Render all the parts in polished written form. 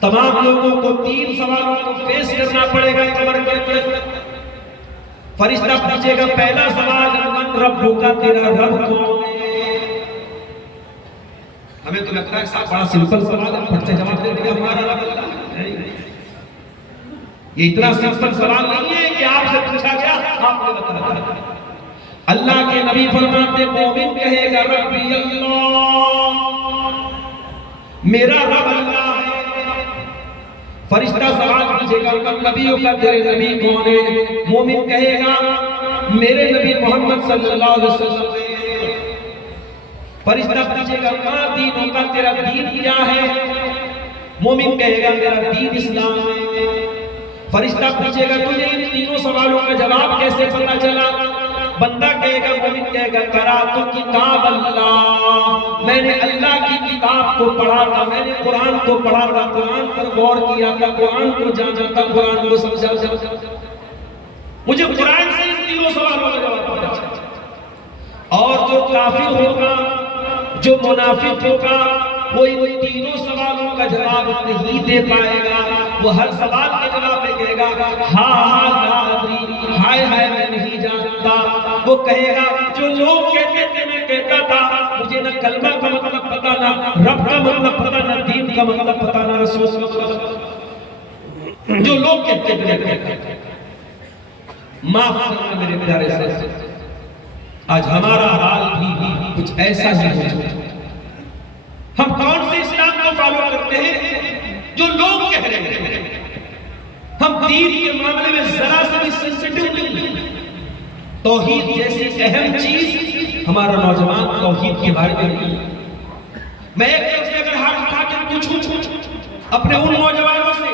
تمام لوگوں کو 3 سوالوں کو فیس کرنا پڑے گا قبر کے اندر۔ فرشتہ پوچھے گا پہلا سوال من ربک، تیرا رب کون ہے؟ ہمیں تو لگتا ہے صاحب بڑا سمپل سوال ہے، پھٹ سے جواب دے دیں گے ہمارا رب اللہ ہے۔ یہ اتنا سمپل سوال نہیں ہے کہ آپ سے پوچھا گیا آپ نے بتایا۔ اللہ کے نبی فرماتے مومن کہے گا ربی اللہ، میرا رب اللہ ہے۔ فرشتہ سوال پوچھے گا من نبیوں کا، تیرے نبی کون ہے؟ مومن کہے گا میرے نبی محمد صلی اللہ علیہ وسلم ہے۔ فرشتہ پوچھے گا ما دینوں کا، تیرا دین کیا ہے؟ مومن کہے گا میرا دین اسلام ہے۔ فرشتہ پوچھے گا تجھے ان تینوں سوالوں کا جواب کیسے پتا چلا؟ بندہ کہے گا مومن کہے گا قرأت کتاب اللہ، میں نے اللہ کی کتاب کو پڑھا تھا، میں نے قرآن کو پڑھا تھا، قرآن پر غور کیا تھا، قرآن کو جانا تھا، قرآن کو سمجھا تھا، مجھے قرآن سے ان تینوں سوالوں کا جواب پتا چلا۔ اور جو کافر ہوگا، جو منافق ہوگا، وہ ان تینوں سوالوں کا جواب نہیں دے پائے گا۔ وہ ہر سوال کے جواب میں کہے گا ہاں لا ادری، ہائے ہائے میں نہیں جانتا۔ وہ کہے گا جو لوگ کہتے تھے میں کہتا تھا، مجھے نہ کلمہ کا مطلب پتا، نہ رب کا مطلب پتا، نہ دین کا مطلب پتا، نہ رسول کا مطلب، جو لوگ کہتے تھے میں کہتا تھا۔ معاف کرنا میرے پیارے سے، آج ہمارا حال بھی کچھ ایسا ہی ہو چکا۔ ہم کون سے اسلام کو فالو کرتے ہیں جو لوگ کہہ رہے ہیں؟ ہم دین کے معاملے میں ذرا سے بھی سینسیٹیو نہیں ہیں۔ توحید جیسی اہم چیز ہمارا نوجوان توحید کے بارے میں نہیں۔ میں ایک طرف سے اگر ہاتھ اٹھا کے پوچھوں اپنے ان نوجوانوں سے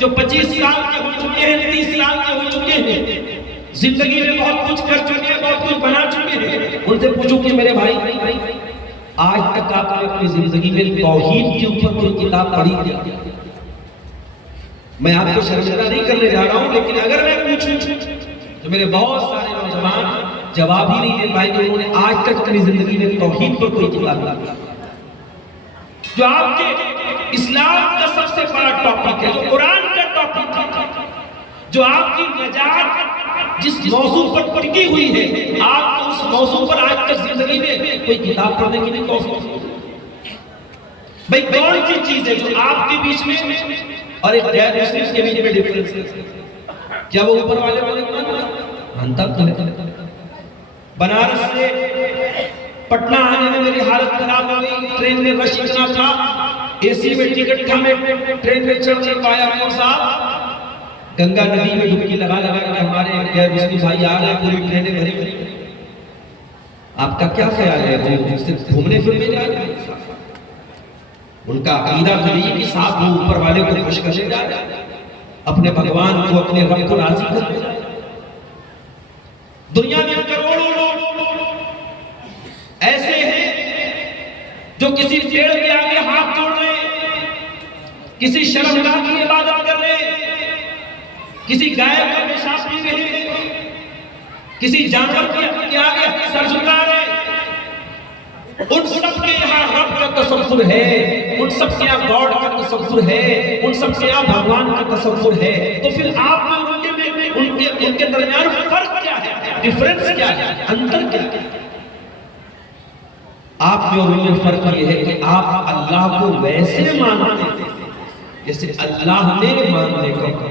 جو 25 سال کے ہو چکے ہیں، 30 سال کے ہو چکے ہیں، زندگی میں بہت کچھ کر چکے ہیں، بہت کچھ بنا چکے ہیں، ان سے پوچھوں کہ میرے بھائی آج تک آپ نے اپنی زندگی میں توحید کے اوپر کوئی کتاب پڑھی کیا؟ میں آپ کو شرمندہ نہیں کرنے جا رہا ہوں، لیکن اگر میں پوچھوں تو میرے بہت سارے نوجوان جواب ہی نہیں دے پائے کہ انہوں نے آج تک اپنی زندگی میں توحید پر کوئی کتاب پڑھی۔ جو آپ کے اسلام کا سب سے بڑا ٹاپک ہے، جو قرآن کا ٹاپک ہے، جو آپ کی نجات جس موضوع پر ٹکی ہوئی ہے، آپ کو اس موضوع پر آج تک زندگی میں کوئی کتاب پڑھنے کی نہیں توفیق۔ بھئی کون سی چیز ہے جو آپ کے بیچ میں اور ایک غیر مسلم کے بیچ میں ڈیفرنس ہے؟ کیا وہ اوپر والے مانتا ہے؟ بنارس سے پٹنہ آنے میں میری حالت خراب ہو گئی، ٹرین میں رش اتنا تھا، اے سی میں ٹکٹ تھا، میں ٹرین میں چڑھ نہیں پایا۔ صاحب گنگا ندی میں ڈبکی لگا کہ ہمارے غیر مسلم بھائی آ رہے ہیں، پوری ٹرینیں بھری ہوئی۔ آپ کا کیا خیال ہے؟ وہ صرف گھومنے پھرنے جا رہے ہیں؟ ان کا عقیدہ تو یہ کہ صاحب وہ اوپر والے کو خوش کرنے جا رہے ہیں، اپنے بھگوان کو، اپنے رب کو راضی کرنے جا رہے ہیں۔ دنیا میں کروڑوں لوگ ایسے ہیں جو کسی پیڑ کے آگے ہاتھ جوڑ رہے ہیں، کسی شرمگاہ کی عبادت کر رہے ہیں، کسی گائے کا پیشاب پی رہے ہیں، کسی جانور کے آگے سر جھکا رہے ہیں۔ ان سب کے یہاں رب کا تصور ہے، ان سب کے یہاں گاڈ کا تصور ہے، ان سب کے یہاں بھگوان کا تصور ہے۔ تو پھر آپ میں ان کے درمیان فرق کیا ہے؟ ڈیفرنس کیا ہے؟ انتر کیا ہے؟ آپ میں اور ان میں فرق یہ ہے کہ آپ اللہ کو ویسے مانتے ہیں جیسے اللہ نے ماننے کو کہا۔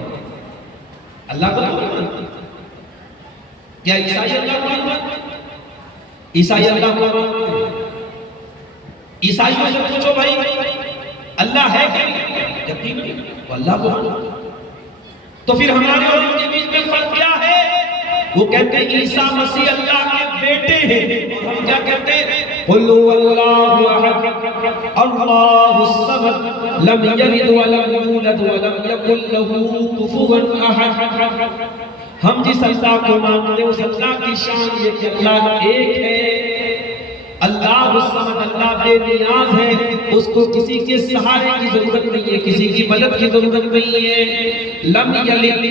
اللہ کو نہیں مانتے؟ کیا عیسائی اللہ کو مانتے؟ عیسائی اللہ کو مانتے؟ عیسائیوں سے پوچھو بھائی اللہ ہے کہ نہیں؟ یقین نہیں، وہ اللہ کو مانتے۔ تو پھر ہمارے اور ان کے بیچ میں فرق کیا ہے؟ وہ کہتے ہیں عیسیٰ مسیح اللہ کے بیٹے ہیں، اور ہم کیا کہتے ہیں؟ قُلْ هُوَ اللَّهُ أَحَدٌ اللَّهُ الصَّمَدُ لَمْ يَلِدْ وَلَمْ يُولَدْ وَلَمْ يَكُنْ لَهُ كُفُوًا أَحَدٌ۔ ہم جس اللہ کو مانتے ہیں اس اللہ کی شان یہ کہ اللہ ایک ہے، اللہ الصمد، اللہ بے نیاز ہے، اس کو کسی کے سہارے کی ضرورت نہیں ہے، کسی کی مدد کی ضرورت نہیں ہے۔ لم یلد،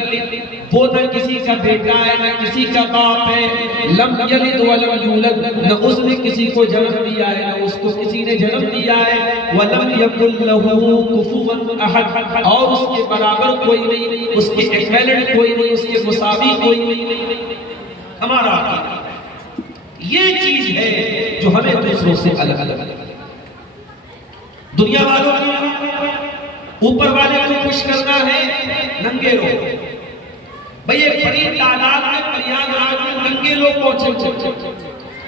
وہ نہ کسی کا بیٹا ہے نہ کسی کا باپ ہے، لم یلد ولم یولد، نہ اس نے کسی کو جنم دیا ہے نہ اس کو کسی نے جنم دیا ہے، ولم یکن لہ کفوا احد، اور اس کے برابر کوئی نہیں، اس کے ایکویلنٹ کوئی نہیں، اس کے مساوی کوئی نہیں۔ ہمارا یہ چیز ہے جو ہمیں دوسروں سے الگ الگ دنیا والوں کی اوپر والے کو خوش کرنا ہے، ننگے لوگ۔ بھئی ایک بڑی تعداد میں پریاگراج میں ننگے لوگ پہنچے،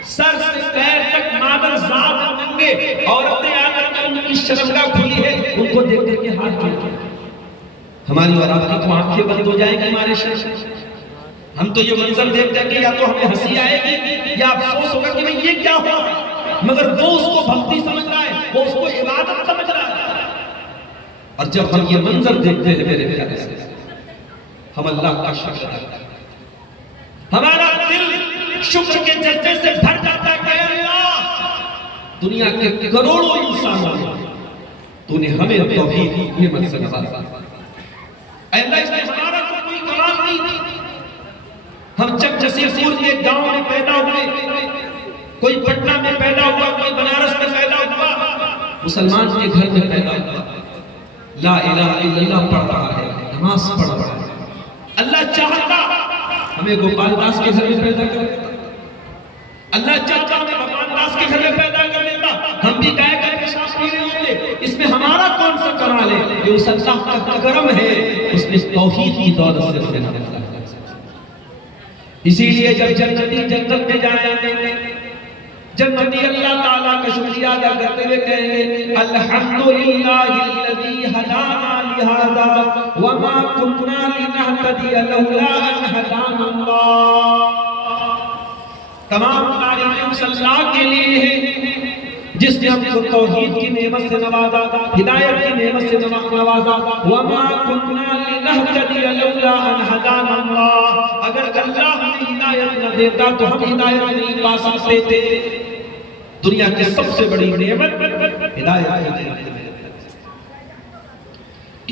سر سے پیر تک مادر ذات ننگے، عورتیں آ کر کے ان کی شرمگاہ کھلی ہے، ان کو دیکھ کر کے ہاتھ جوڑتے ہیں۔ ہماری اور آپ کی تو آنکھیں بند ہو جائیں گی ہمارے شرم، ہم تو یہ منظر دیکھتے ہیں کہ یا تو ہمیں ہنسی آئے گی یا افسوس ہوگا کہ بھئی یہ کیا ہوا، مگر وہ اس کو بھکتی سمجھ رہا ہے، وہ اس کو عبادت سمجھ رہا ہے۔ اور جب ہم یہ منظر دیکھتے ہیں میرے پیارے سے، ہم اللہ کا شکر ادا کرتے ہیں، ہمارا دل شکر کے جذبے سے بھر جاتا ہے کہ اللہ دنیا کے کروڑوں انسانوں تو نے ہمیں توحید کی نعمت سے نوازا، اے اللہ اس میں ہمارا تو کوئی کمال نہیں تھی، ہم چک جسیپور کے گاؤں میں پیدا ہوئے، کوئی پٹنہ میں پیدا ہوا، کوئی بنارس میں پیدا ہوا، مسلمان کے گھر میں پیدا ہوا، لا الہ الا اللہ پڑھ رہا ہے، نماز پڑھ رہا ہے۔ اللہ چاہتا ہمیں گوپال داس کے گھر میں پیدا کر دیتا، اللہ چاہتا ہمیں بھگوان داس کے گھر میں پیدا کر دیتا، ہم بھی گائے کر کے شاپ پیرے ہوتے۔ اس میں ہمارا کون سا کمال ہے؟ یہ اس اللہ کا کرم ہے، اس نے توحید کی دولت سے ہمیں نوازا۔ اسی لیے جب جنتی جنت میں جائیں گے، جنتی اللہ تعالیٰ کا شکریہ ادا کرتے ہوئے کہیں گے الحمدللہ الذی ہدانا لہذا وما کننا لنہتدی لولا ان ہدانا اللہ۔ تمام تعریفیں اس اللہ کے لیے ہیں جس نے ہم کو توحید کی نعمت سے نوازا، ہدایت کی نعمت سے نوازا۔ وما کننا لنہتدی لولا ان ہدانا اللہ، اگر اللہ ہمیں ہدایت نہ دیتا تو ہم ہدایت نہیں پا سکتے تھے۔ دنیا کی سب سے بڑی نعمت ہدایت ہے۔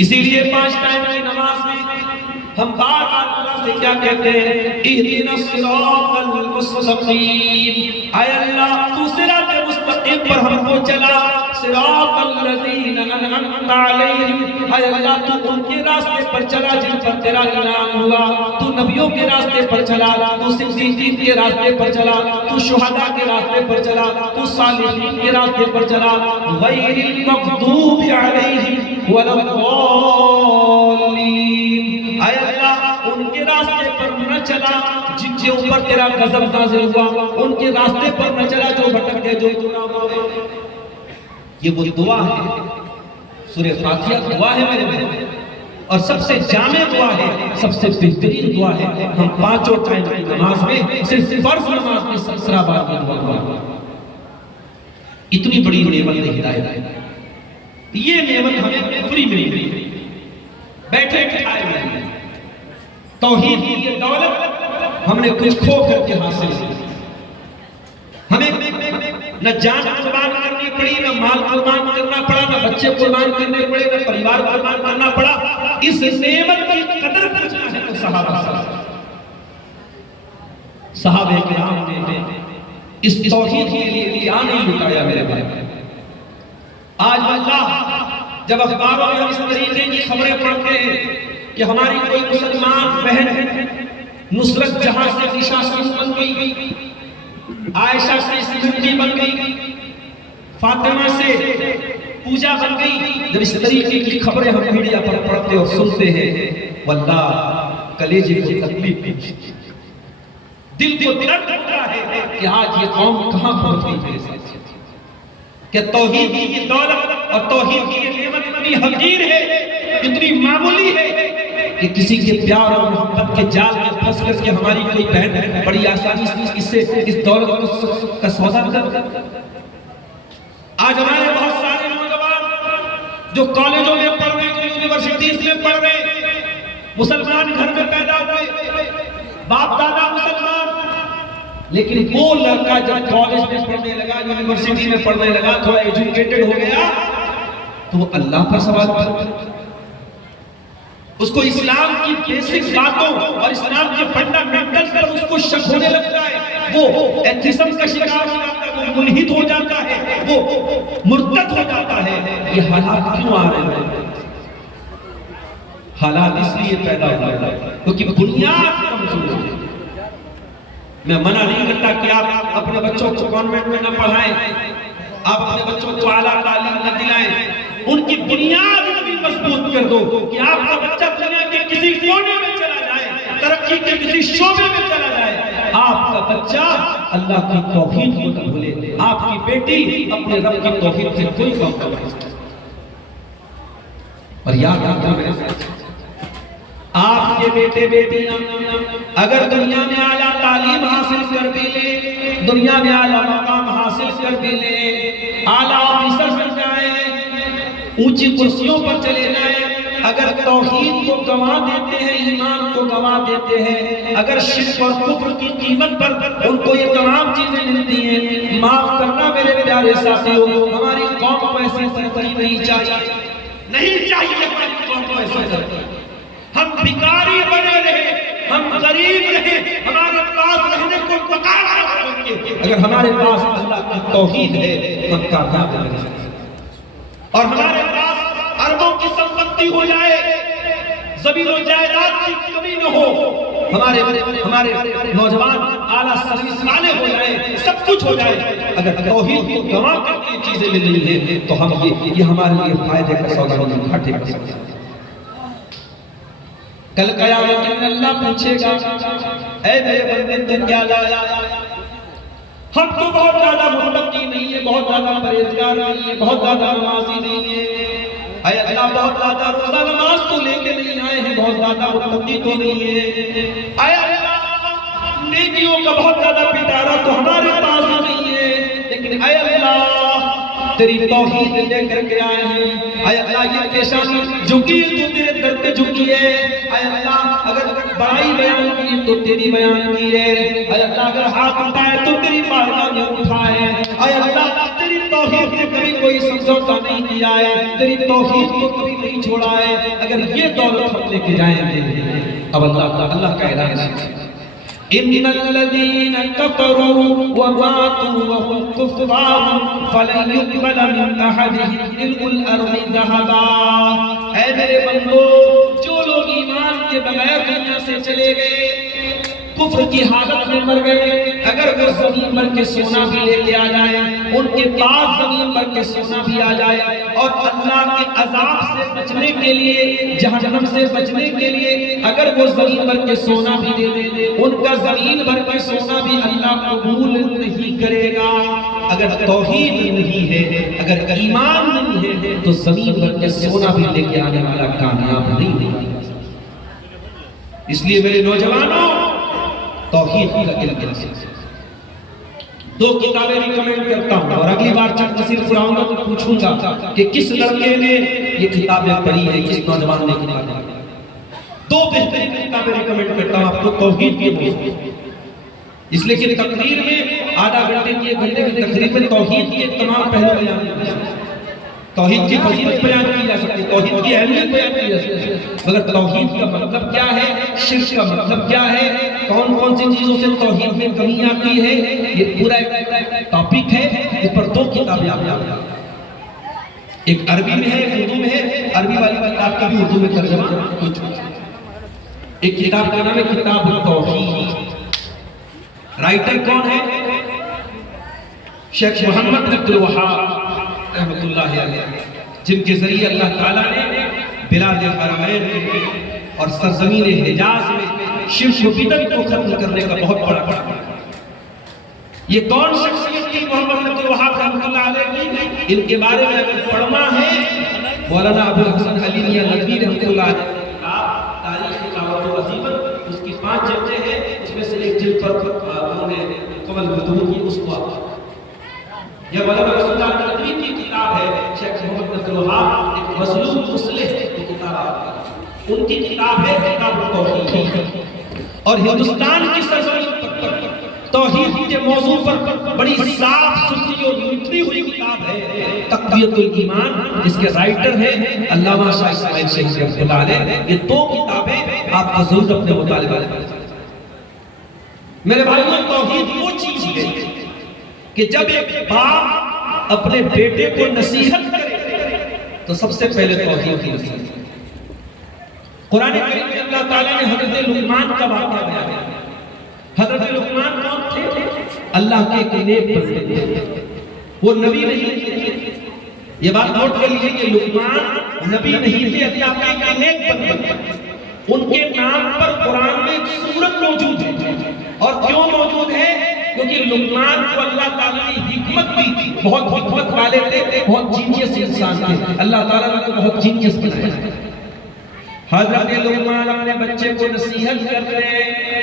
اسی لیے 5 ٹائم کی نماز میں ہم بار بار اللہ سے کیا کہتے ہیں؟ اہدنا الصراط المستقیم، اے اللہ تو صراط مستقیم پر ہم کو چلا، صراط الذین انعمت علیہم، اے اللہ تو ان کے راستے پر چلا جن پر تیرا انعام ہوا، تو نبیوں کے راستے پر چلا، تو صدیقین کے راستے پر چلا، تو شہداء کے راستے پر چلا، تو صالحین کے راستے پر چلا، غیر المغضوب علیہم ولا الضالین، اے اللہ ان کے راستے پر نہ چلا جن کے اوپر تیرا غضب نازل ہوا، ان کے راستے پر نہ چلا جو بھٹک گئے، جو گناہ ہوئے۔ یہ وہ دعا ہے، سورہ فاتحہ دعا ہے میرے بھائی، اور سب سے جامع دعا ہے، سب سے بہترین دعا ہے۔ ہم 5 ٹائم کی نماز میں صرف فرض نماز میں 17 بار کی دعا کرتے ہیں۔ اتنی بڑی نعمت ہے ہدایت، یہ نعمت ہمیں فری ملی، بیٹھے کھائے ہوئے، توحید کی یہ دولت ہم نے کچھ کھو کر کے حاصل کی۔ ہمیں نہ جان قربان کرنی پڑی، نہ مال قربان کرنا پڑا، نہ بچے قربان کرنے پڑے، نہ پریوار قربان کرنا پڑا۔ اس نعمت کی قدر کرنا ہے تو صحابہ کرام نے اس توحید کے لیے کیا نہیں لٹایا میرے بھائی۔ آج اللہ جب اخباروں میں ہم اس طریقے کی خبریں پڑھتے ہیں کہ ہماری کوئی مسلمان بہن نصرت جہاں سے عائشہ بن گئی، عائشہ سے سمرتی بن گئی، فاطمہ سے پوجا بن گئی، جب اس طریقے کی خبریں ہم میڈیا پر پڑھتے اور سنتے ہیں، واللہ کلیجے کو تکلیف پہنچتی، دل کو درد ہوتا ہے کہ آج یہ قوم کہاں پہنچ گئی میرے ساتھ، کہ توحید کی یہ دولت اور توحید کی یہ نعمت اتنی حقیر ہے، اتنی معمولی ہے کہ کسی کے پیار اور محبت کے جال میں پھنس کر کے ہماری کوئی بہن بڑی آسانی سے اس دولت کا سودا کر۔ آج ہمارے بہت سارے نوجوان جو کالجوں میں پڑھ رہے، جو یونیورسٹیز میں پڑھ رہے، مسلمان گھر میں پیدا ہوئے، باپ دادا مسلمان، لیکن وہ لڑکا جب کالج میں پڑھنے لگا، یونیورسٹی میں پڑھنے لگا، تھوڑا ایجوکیٹڈ ہو گیا تو وہ اللہ پر سوال کرتا، اس کو اسلام کی بیسک باتوں اور اسلام کے فنڈامنٹلز پر اس کو شک ہونے لگتا ہے، وہ ایتھیزم کا شکار ہو جاتا ہے، وہ ملحد ہو جاتا ہے، وہ مرتد ہو جاتا ہے۔ یہ حالات کیوں آ رہے ہیں؟ حالات اس لیے پیدا ہو رہے ہیں کیونکہ بنیاد کمزور ہے۔ میں منع نہیں کرتا کہ آپ اپنے بچوں کو کانوینٹ میں نہ پڑھائیں، آپ اپنے بچوں کو اعلیٰ تعلیم نہ دلائیں، ان کی بنیاد بھی مضبوط کر دو کہ آپ کا بچہ دنیا کے کسی کونے میں چلا جائے، ترقی کے کسی شعبے میں چلا جائے، آپ کا بچہ اللہ کی توحید کو نہ بھولے، آپ کی بیٹی اپنے رب کی توحید سے کوئی کمپرومائز نہیں۔ اور یاد رکھنا میرے ساتھ، آپ کے بیٹے بیٹیاں اگر دنیا میں اعلیٰ تعلیم حاصل کر بھی لیں، دنیا میں اعلیٰ مقام حاصل کر بھی لیں، اعلیٰ آفیسر بن جائیں، اونچی کرسیوں پر چلے جائیں، اگر توحید کو گنوا دیتے ہیں، ایمان کو گنوا دیتے ہیں، اگر شرک اور کفر کی قیمت پر ان کو یہ تمام چیزیں ملتی ہیں، معاف کرنا میرے پیارے ساتھیوں، ہماری قوم کو ایسی ترقی نہیں چاہیے، نہیں چاہیے ہماری قوم کو ایسی ترقی۔ ہم بھکاری بنے رہے، ہم غریب رہے، ہمارے پاس رہنے کو پکارا بنتے، اگر ہمارے پاس اللہ کی توحید ہے ہم کامیاب ہیں، اور ہمارے پاس اربوں کی سمپتی ہو جائے، زمین و جائیداد کی کمی نہ ہو، ہمارے نوجوان اعلیٰ سروس والے ہو جائیں، سب کچھ ہو جائے، اگر توحید کو گنوا کر یہ چیزیں مل رہی ہیں تو ہم یہ ہمارے لیے فائدے کا سودا نہیں، گھاٹے کا سودا۔ کل قیامت میں اللہ پوچھے گا، اے میرے بندے تم کیا لایا؟ ہم تو بہت زیادہ متقی نہیں ہے، بہت زیادہ پرہیزگار نہیں ہے، بہت زیادہ نمازی نہیں ہے، اے اللہ بہت زیادہ روزہ نماز تو لے کے نہیں آئے ہیں، بہت زیادہ متقی تو نہیں ہے، اے اللہ نیکیوں کا بہت زیادہ پٹارا تو ہمارے پاس نہیں ہے، لیکن اے اللہ تیری توحید لے کر کے آئے ہیں، اے اللہ یہ پیشانی جھکی ہے تو تیرے در پہ جھکی ہے، اے اللہ اگر بڑائی بیان کی تو تیری بیان کی ہے، اے اللہ اگر ہاتھ اٹھائے تو تیری بارگاہ میں اٹھائے، اے اللہ تیری توحید سے کبھی کوئی سمجھوتا نہیں کیا ہے، تیری توحید کو کبھی نہیں چھوڑا ہے، اگر یہ دولت ہم لے کے جائیں گے اب اللہ کا اعلان ہے، ان الذين كفروا وماتوا وهم كفار فلن يقبل من احدهم ملء الارض ذهبا۔ اے میرے بندو، جو لوگ ایمان کے بغیر دنیا سے چلے گئے، کفر کی حالت میں مر گئے، اگر وہ زمین بھر کے سونا بھی لے کے آ جائے، ان کے پاس زمین بھر کے سونا بھی آ جائے، اور اللہ کے عذاب سے بچنے کے لیے، جہنم سے بچنے کے لیے اگر وہ زمین بھر کے سونا بھی دے دے، ان کا زمین بھر کے سونا بھی اللہ قبول نہیں کرے گا۔ اگر توحید نہیں ہے، اگر ایمان نہیں ہے تو زمین بھر کے سونا بھی لے کے آنے والا کامیاب نہیں ہے۔ اس لیے میرے نوجوانوں، توحید کی علم سے دو کتابیں ریکمینڈ کرتا ہوں، اور اگلی بار جب نصیر پڑھاؤں گا تو پوچھوں گا کہ کس لڑکے نے یہ کتابیں پڑھی ہیں، کس نوجوان نے کتابیں پڑھی۔ دو بہترین کتابیں ریکمینڈ کرتا ہوں آپ کو توحید کے موضوع، اس لیے کہ تقریر میں آدھا گھنٹے کی، ایک گھنٹے کی تقریر میں توحید کے تمام پہلو بیان کیے جا سکتے، توحید کی فضیلت بیان کی جا سکتی، توحید کی اہمیت بیان کی جا سکتی، مگر توحید کا مطلب کیا ہے، شرک کا مطلب کیا ہے، کون کون سی چیزوں سے توحید میں کمی آتی ہے، یہ پورا ایک ٹاپک ہے، اس پر دو کتابیں آپ یاد، ایک عربی میں ہے، ایک اردو میں ہے، عربی والی کتاب کا بھی اردو میں ترجمہ ہو چکا ہے۔ ایک کتاب کا نام ہے کتاب التوحید، رائٹر کون ہے؟ شیخ محمد عبد الوہاب رحمۃ اللہ علیہ، جن کے ذریعے اللہ تعالیٰ نے بلاد حرمین اور سرزمین حجاز میں شرک و بدعت کو ختم کرنے کا بہت بڑا کام کیا۔ یہ کون شخصیت تھی محمد عبد الوہاب رحمۃ اللہ علیہ کی؟ ان کے بارے میں اگر پڑھنا ہے مولانا ابو الحسن علی میاں ندوی رحمۃ اللہ علیہ تاریخ دعوت و عظیمت، اس کی 5 جلدیں ہیں، اس میں سے ایک جلد پر انہوں نے قبل گفتگو کی، اس کو یہ مولانا رسول اللہ ندوی کی کتاب ہے، شیخ محمد عبد الوہاب ایک مظلوم مصلح کی کتاب، ان کی کتاب ہے کتاب التوحید، اور ہندوستان کی سرزمین پر توحید کے موضوع پر بڑی صاف ستھری اور لکھی ہوئی کتاب ہے۔ تقویت الایمان، جس کے رائٹر ہیں علامہ شاہ اسماعیل شہید رحمۃ اللہ علیہ. یہ 2 کتابیں آپ کو ضرور اپنے مطالبہ میں. میرے بھائیوں، توحید وہ چیز ہے کہ جب ایک باپ اپنے بیٹے کو نصیحت کرے تو سب سے پہلے توحید کی نصیحت. قرآن کریم میں اللہ تعالیٰ نے حضرت لقمان کا واقعہ بیان کیا. حضرت لقمان کون تھے؟ اللہ کے ایک نیک بندے تھے، وہ نبی نہیں تھے. یہ بات نوٹ کر لیجیے کہ لقمان نبی نہیں تھے، اللہ کے ایک نیک بندے تھے. ان کے نام پر قرآن میں ایک سورت موجود ہے. اور کیوں موجود ہے؟ کیونکہ لقمان کو اللہ تعالیٰ نے حکمت دی تھی، بہت حکمت والے تھے، بہت جینیس انسان تھے. اللہ تعالیٰ نے بہت جینیس بنایا. حضرت لقمان اپنے بچے کو نصیحت کر رہے ہیں،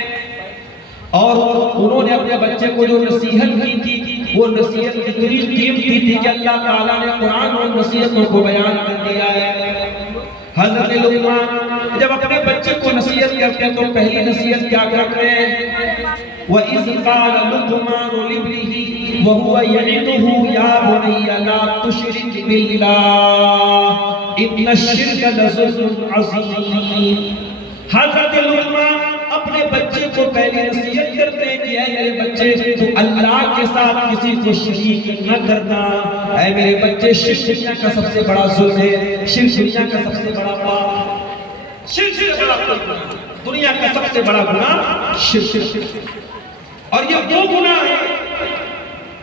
اور انہوں نے اپنے بچے کو جو نصیحت کی تھی وہ نصیحت اتنی قیمتی تھی کہ اللہ تعالیٰ نے قرآن اور نصیحتوں کو بیان کر دیا ہے. حضرت لقمان جب اپنے بچے کو نصیحت کرتے ہیں تو پہلی نصیحت کیا کرتے ہیں؟ وَإِذْ قَالَ لُقْمَانُ لِابْنِهِ وَهُوَ يَعِظُهُ يَا بُنَيَّ لَا تُشْرِكْ بِاللَّهِ إِنَّ الشِّرْكَ لَظُلْمٌ عَظِيمٌ. حضرت لقمان اپنے بچے کو پہلی نصیحت کرتے ہیں کہ اے میرے بچے، تو اللہ کے ساتھ کسی کو شریک نہ کرنا. اے میرے بچے، شرک دنیا کا سب سے بڑا ظلم ہے، شرک دنیا کا سب سے بڑا پاپ، شرک سے بڑا گناہ، دنیا کا سب سے بڑا گناہ شرک. اور یہ 2 گناہ ہیں